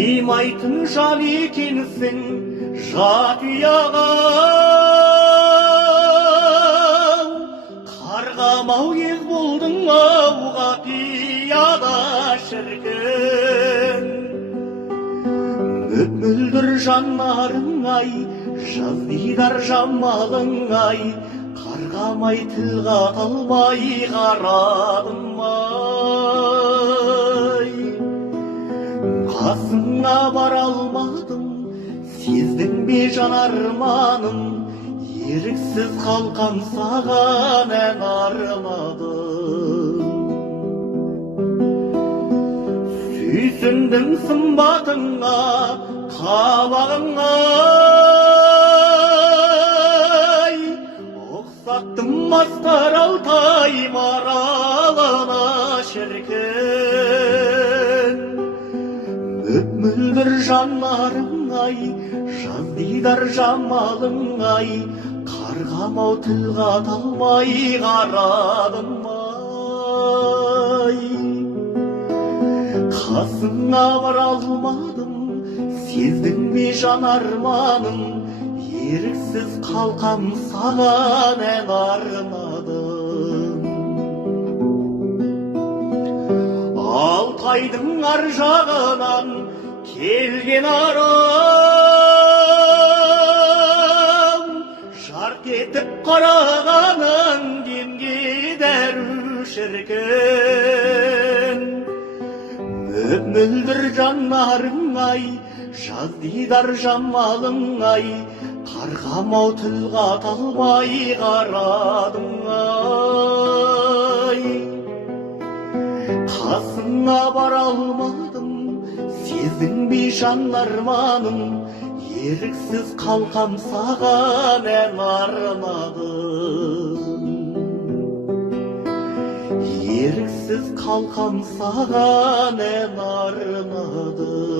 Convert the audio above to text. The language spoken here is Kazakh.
қимайтын жан екенсің жат ұяға. Қарғамау кез болдың ауға қияда шіркін. Мөп-мөлдір жанарың ай, жаздидар жамалың ай, қарғамай тіл қата алмай қарадым ай. Қасыңа бара алмадым, сездің бе жан арманым, еріксіз қалқан саған ән арнадым. Сүйсіндім сымбатыңа, қабағыңа, ұқсаттым мастар алтай маралына шіркін. Мөп-мөлдір жанарың ай, жаздидар жамалың ай, қарғамау тіл қата алмай қарадым ай. Қасыңа бара алмадым, сездің бе жан арманым, еріксіз қалқам саған ән арнадым. Алтайдың ар жағынан келген арам, жарқ етіп қарағаның денге дәру шіркін. Мөп-мөлдір жанарың ай, жаздидар жамалың ай, қарғамау тіл қата алмай қарадым ай. Қасыңа бара алмадым, сездің бе жан арманым, еріксіз қалқам саған ән арнадым. Еріксіз қалқам саған ән арнадым.